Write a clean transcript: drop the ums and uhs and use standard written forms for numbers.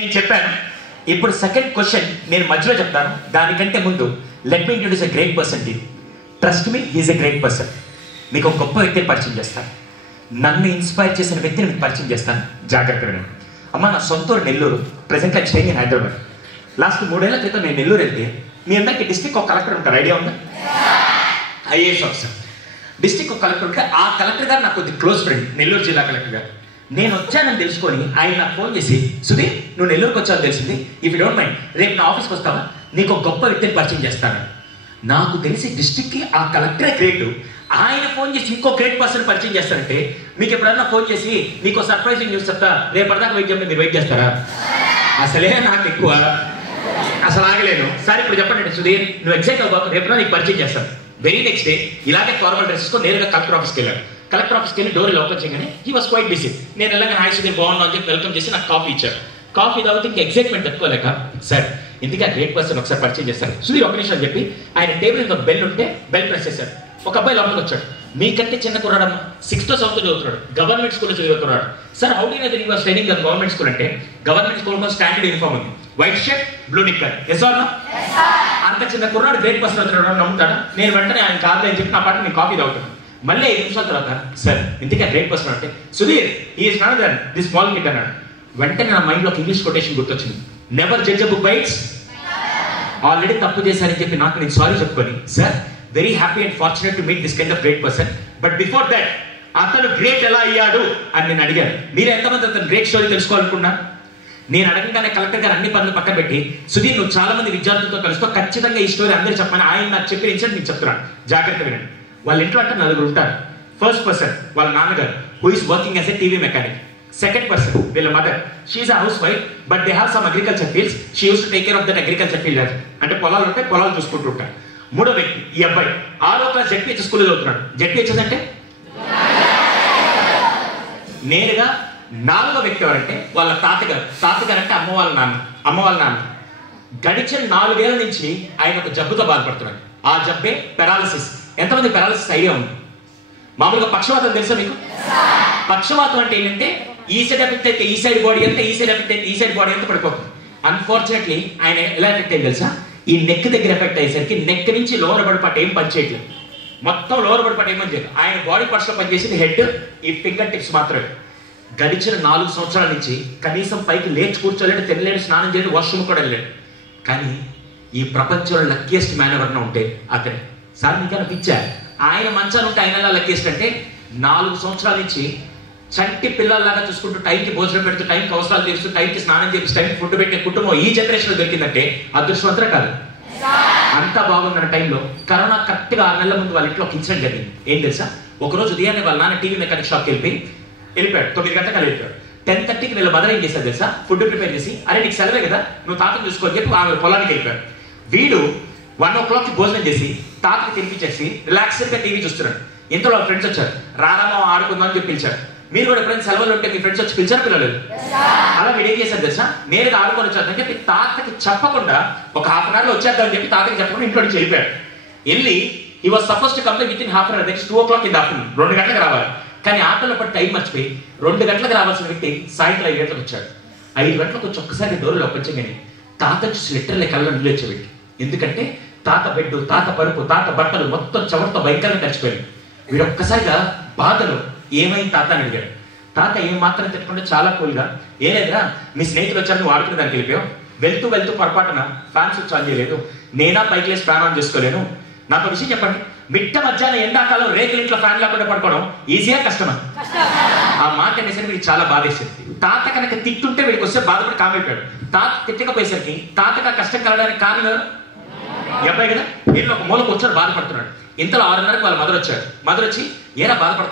నేను చెప్పాను. ఇప్పుడు సెకండ్ క్వశ్చన్ నేను మధ్యలో చెప్తాను. దానికంటే ముందు let me introduce a great person to you. Trust me, he is a great person. మీకు ఒక గొప్ప వ్యక్తిని పరిచయం చేస్తాను. నన్ను ఇన్స్పైర్ చేసిన వ్యక్తిని మీకు పరిచయం చేస్తాను. జాగ్రత్తగా వినండి. అమ్మ, నా సొంత ఊరు Nellore. Present I staying in Hyderabad. Last 3 ఏళ్ల క్రితం నేను నెల్లూరు వెళ్తే, మీ అందరికీ డిస్ట్రిక్ట్ ఒక కలెక్టర్ ఉంటారు, ఐడియా ఉందా? IAS officer. డిస్ట్రిక్ట్ ఒక కలెక్టర్ ఉంటే ఆ కలెక్టర్ గారు నాకు కొద్ది క్లోజ్ ఫ్రెండ్, నెల్లూరు జిల్లా కలెక్టర్ గారు. నేను వచ్చానని తెలుసుకొని ఆయన నాకు ఫోన్ చేసి, సుధీర్ నువ్వు నెల్లూరుకి వచ్చావు తెలిసింది, ఇఫ్ యూ డోంట్ మైండ్ రేపు నా ఆఫీస్కి వస్తావా, నీకు ఒక గొప్ప వ్యక్తిని పరిచయం చేస్తాను. నాకు తెలిసి డిస్ట్రిక్ట్కి ఆ కలెక్టరే గ్రేట్. ఆయన ఫోన్ చేసి ఇంకో గ్రేట్ పర్సన్ పరిచయం చేస్తారంటే, మీకు ఎప్పుడన్నా ఫోన్ చేసి నీకు సర్ప్రైజింగ్ న్యూస్ చెప్తా, రేపటిదాకా వెయిట్ చేయమని మీరు వెయిట్ చేస్తారా? అసలే నాకు ఎక్కువ, అసలు ఆగలేను. సరే ఇప్పుడు చెప్పండి సుధీర్, నువ్వు ఎగ్జైట్ అవ్వకు, రేపు నీకు పరిచయం చేస్తాను. వెరీ నెక్స్ట్ డే ఇలాగే ఫార్మల్ డ్రెస్తో నేరుగా కలెక్టర్ ఆఫీస్కి వెళ్ళాను. కలెక్టర్ ఆఫీస్కి వెళ్ళి డోర్ ఓపెన్ చేయగానే హీ వాస్ క్వైట్ బిజీ. నేను ఎలాగ హాయ్ సుధీర్ బాగున్నాను అని చెప్పి వెల్కమ్ చేసి నాకు కాఫీ ఇచ్చారు. కాఫీ తాగితే ఇంకా ఎగ్జైట్మెంట్ తట్టుకోలేక, సార్ ఇందుకే ఆ గ్రేట్ పర్సన్ ఒకసారి పరిచయం చేస్తారు సుధీర్ ఒక నిమిషం అని చెప్పి ఆయన టేబుల్ మీద బెల్ ఉంటే బెల్ ప్రెస్ చేశారు. ఒక అబ్బాయి లోపలికి వచ్చాడు. మీకంటే చిన్న కుర్రాడమ్మ, 6th or 7th చదువుతున్నాడు, గవర్నమెంట్ స్కూల్లో చదువుతున్నాడు. Sir how do you know that you are studying in government school అంటే, గవర్నమెంట్ స్కూల్ లో స్టాండర్డ్ యూనిఫామ్ ఉంది, white shirt blue knicker. Yes or no? అంత చిన్న కుర్రాడు గ్రేట్ పర్సన్ అవుతున్నాడు నమ్ముతాడా? నేను వెంటనే ఆయన కాదు అని చెప్పి నా పాటు నేను కాఫీ తాగుతాను. మళ్ళీ 5 నిమిషాల తర్వాత, సార్ ఇందుకే గ్రేట్ పర్సన్ అంటే, Sudheer he is not that this small kid అన్నాడు. వెంటనే నా మైండ్ లో ఇంగ్లీష్ కొటేషన్ గుర్తొచ్చింది, never judge a book by it's. Already తప్పు చేశారని చెప్పి నాకు నేను సారీ చెప్పుకొని, sir very happy and fortunate to meet this kind of great person, but before that అతను గ్రేట్ ఎలా అయ్యాడు అని నేను అడిగాను. మీరు ఎంతమంది అతను గ్రేట్ స్టోరీ తెలుసుకోవాలనుకున్నా? నేను అడగగానే కలెక్టర్ గారు అన్ని పనులు పక్కన పెట్టి, సుధీర్ నువ్వు చాలా మంది విద్యార్థులతో కలుస్తూ ఖచ్చితంగా ఈ స్టోరీ అందరూ చెప్పమని ఆయన నాకు చెప్పిన ఇన్సిడెంట్ మీకు చెప్తున్నాను. జాగ్రత్త వినండి. వాళ్ళ ఇంట్లో అంటే 4 ఉంటారు. ఫస్ట్ పర్సన్ వాళ్ళ నాన్నగారు, who is working as a TV mechanic. Second person వీళ్ళ mother, she is a housewife, but they have some agriculture fields, she uses to take care of that agriculture field. అంటే పొలాలు ఉంటే పొలాలు చూసుకుంటూ ఉంటారు. మూడో వ్యక్తి ఈ అబ్బాయి 6వ క్లాస్ జెడ్పీహెచ్ స్కూల్లో చదువుతున్నాడు. జెడ్పీహెచ్ అంటే నేరుగా 4వ వ్యక్తి ఎవరంటే వాళ్ళ తాతగారు. తాతగారు అంటే అమ్మ వాళ్ళ నాన్న. గడిచిన 4 ఏళ్ల నుంచి ఆయన ఒక జబ్బుతో బాధపడుతున్నాడు. ఆ జబ్బే పెరాలసిస్. ఎంతమంది పెరాలసిస్ ఐడియా ఉంది? మామూలుగా పక్షవాతం తెలుసా మీకు? పక్షవాతం అంటే ఏంటంటే ఈ సైడ్ ఎఫెక్ట్ అయితే ఈ సైడ్ బాడీ అంతా, ఈ సైడ్ ఎఫెక్ట్ అయితే ఈ సైడ్ బాడీ అంతా పడిపోతుంది. అన్ఫార్చునేట్లీ ఆయన ఎలా ఎఫెక్ట్ అయింది తెలుసా? ఈ నెక్ దగ్గర ఎఫెక్ట్ అయ్యేసరికి నెక్ నుంచి లోవర్ బడి పార్ట్ ఏం పనిచేయట్లేదు. మొత్తం లోవర్ బడి పార్ట్ ఏమని చేయలేదు. ఆయన బాడీ పార్ట్స్ లో పనిచేసింది హెడ్, ఈ ఫింగర్ టిప్స్ మాత్రమే. గడిచిన 4 సంవత్సరాల నుంచి కనీసం పైకి లేచి కూర్చోలేడు, తినలేడు, స్నానం చేయలేడు, వాష్రూమ్ కూడా వెళ్ళలేడు. కానీ ఈ ప్రపంచంలో లక్కీయెస్ట్ మ్యాన్ ఎవరన్నా ఉంటే అతనే. సార్ మీకైనా పిచ్చా? ఆయన మంచాలు ఉంటే ఆయన ఎలా లక్కీయెస్ట్ అంటే, 4 సంవత్సరాల నుంచి చంటి పిల్లల్లాగా చూసుకుంటూ, టైంకి భోజనం పెడుతూ, టైంకి అవసరాలు తీరుస్తూ, టైంకి స్నానం చేసి, టైంకి ఫుడ్ పెట్టే కుటుంబం ఈ జనరేషన్ లో దొరికిందంటే అదృష్టవంతరే కాదు. అంతా బాగుందన్న టైంలో కరోనా కరెక్ట్గా 6 నెలల ముందు వాళ్ళ ఇంట్లో ఒక ఇన్సిడెంట్ జరిగింది. ఏం తెలుసా? ఒకరోజు ఉదయాన్నే వాళ్ళ నాన్న టీవీ మెకానిక్ షాప్కి వెళ్ళిపోయాడు. 9 గంటలకు వెళ్ళిపోయాడు. 10:30కి వీళ్ళ మదర్ ఏం చేశారు తెలుసా? ఫుడ్ ప్రిపేర్ చేసి, అరే నీకు సెలవే కదా, నువ్వు తాతను చూసుకోని చెప్పి ఆమె పొలానికి వెళ్ళిపోయాడు. వీడు 1 o'clockకి భోజనం చేసి తాతకి తినిపించేసి రిలాక్స్డ్గా టీవీ చూస్తున్నాడు. ఇంతలో వాళ్ళ ఫ్రెండ్స్ వచ్చారు. రారామో ఆడుకుందాం అని చెప్పి పిలిచారు. మీరు కూడా ఎప్పుడైనా సెలవులు ఉంటే మీ ఫ్రెండ్స్ వచ్చి పిలిచారు పిల్లలు? అలా వీడు ఏం చేశారు తెలుసా? నేరుగా ఆడుకొని వచ్చారు అని చెప్పి తాతకి చెప్పకుండా ఒక 1/2 an hourలో వచ్చేద్దామని చెప్పి తాతకి చెప్పకుండా ఇంట్లో నుంచి వెళ్ళిపోయాడు. వెళ్ళి ఈ was suppose to come with in half an hour, next 2 o'clock in the afternoon, 2 గంటలకు రావాలి. కానీ ఆటోలో పట్టి టైం మర్చిపోయి 2 గంటలకు రావాల్సిన వ్యక్తి సాయంత్రం 5 గంటలకు వచ్చాడు. 5 గంటలకు వచ్చి ఒక్కసారి డోర్లో ఒప్పించగానే తాత చూసి లిటరల్లీ కళ్ళలో నీళ్ళు వచ్చేవాడు. ఎందుకంటే తాత బెడ్, తాత పరుపు, తాత బట్టలు మొత్తం చెమటతో భయంకరంగా తడిచిపోయాడు. వీడు ఒక్కసారిగా బాధలో ఏమైంది తాత అని అడిగాడు. తాత ఏం మాత్రం తిట్టకుండా చాలా కూల్గా, ఏ లేదురా మీ స్నేహితులు వచ్చారు, నువ్వు ఆడుకునే దానికి వెళ్ళిపోయావు, వెళ్తూ పొరపాటున ఫ్యాన్ స్విచ్ ఆన్ చేయలేదు, నేనా పైకి లేసి ఫ్యాన్ ఆన్ చేసుకోలేను, నాకు విషయం చెప్పండి, మిట్ట మధ్యాహ్నం ఎండాకాలం రేకుల ఇంట్లో ఫ్యాన్ లేకుండా పడుకోవడం ఈజీయా కష్టమా? ఆ మాట అనేసరికి వీడికి చాలా బాధేసింది. తాత కనుక తిట్టుంటే వీడికి వస్తే బాధపడి కామైపోయాడు. తాత తిట్టకపోయేసరికి తాతకు కష్టం కలగడానికి కారణం ఎవరు? ఈ అబ్బాయి కదా. వీళ్ళు ఒక మూలకు వచ్చాడు, బాధపడుతున్నాడు. ఇంతలో 6:30కి వాళ్ళ మదర్ వచ్చాడు. మదర్ వచ్చి, ఏరా బాధపడుతున్నాడు?